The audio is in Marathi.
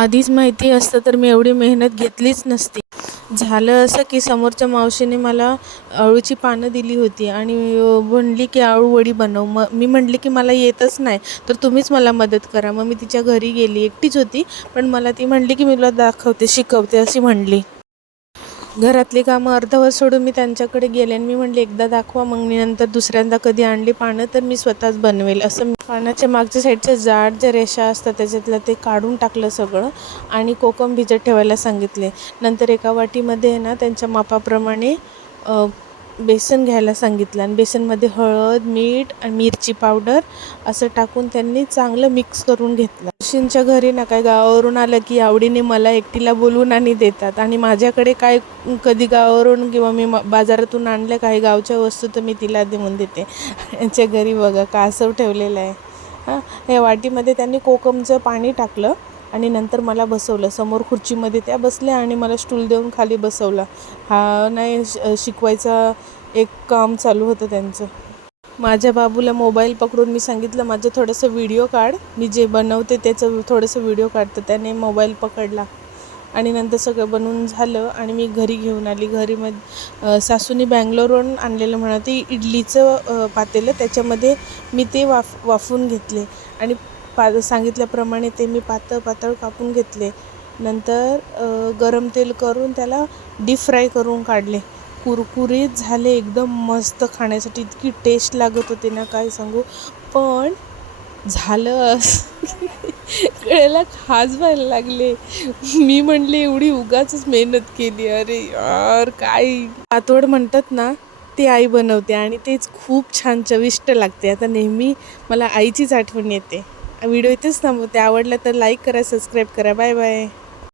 आधीच माहिती असतं तर मी एवढी मेहनत घेतलीच नसती. झालं असं की समोरच्या मावशीने मला अळूची पानं दिली होती आणि म्हणली की अळू वडी बनव. मग मी म्हटली की मला येतच नाही, तर तुम्हीच मला मदत करा. मग मी तिच्या घरी गेली, एकटीच होती, पण मला ती म्हणली की मी तुला दाखवते, शिकवते अशी म्हणली. घरातली कामं अर्धवट सोडून मी त्यांच्याकडे गेले आणि मी म्हटले एकदा दाखवा, मग मी नंतर दुसऱ्यांदा कधी आणली पानं तर मी स्वतःच बनवेल असं. पानाच्या मागच्या साईडच्या जाड ज्या रेषा असतात त्याच्यातलं ते काढून टाकलं सगळं आणि कोकम भिजत ठेवायला सांगितले. नंतर एका वाटीमध्ये ना त्यांच्या मापाप्रमाणे बेसन घ्यायला सांगितलं आणि बेसनमध्ये हळद, मीठ आणि मिरची पावडर असं टाकून त्यांनी चांगलं मिक्स करून घेतलं. मावशींच्या घरी ना काय गावावरून आलं की आवडीने मला एकटीला बोलवून आणि देतात आणि माझ्याकडे काय कधी गावावरून किंवा मी बाजारातून आणल्या काही गावच्या वस्तू तर मी तिला देऊन देते. यांच्या घरी बघा कासव ठेवलेलं आहे. या वाटीमध्ये त्यांनी कोकमचं पाणी टाकलं आणि नंतर मला बसवलं. समोर खुर्चीमध्ये त्या बसल्या आणि मला स्टूल देऊन खाली बसवला. हा नाही शिकवायचा एक काम चालू होतं त्यांचं. माझ्या बाबूला मोबाईल पकडून मी सांगितलं माझं थोडंसं व्हिडिओ काढ, मी जे बनवते त्याचं थोडंसं व्हिडिओ काढतं. त्याने मोबाईल पकडला आणि नंतर सगळं बनवून झालं आणि मी घरी घेऊन आली. घरी सासूने बँगलोरवरून आणलेलं म्हणते इडलीचं पातेलं, त्याच्यामध्ये मी ते वाफवून घेतले आणि सांगितल्याप्रमाणे ते मी पातळ कापून घेतले. नंतर गरम तेल करून त्याला डीप फ्राय करून काढले. कुरकुरीत झाले, एकदम मस्त, खाण्यासाठी इतकी टेस्ट लागत होती ना काय सांगू. पण झालं कळेला खास व्हायला लागले. मी म्हणले एवढी उगाचच मेहनत केली. अरे यार, काय पातोड म्हणतात ना ती आई बनवते आणि तेच खूप छान चविष्ट लागते. आता नेहमी मला आईचीच आठवण येते. व्हिडिओ इथेच थांबवते. आवडला तर लाईक करा, सबस्क्राईब करा. Bye bye.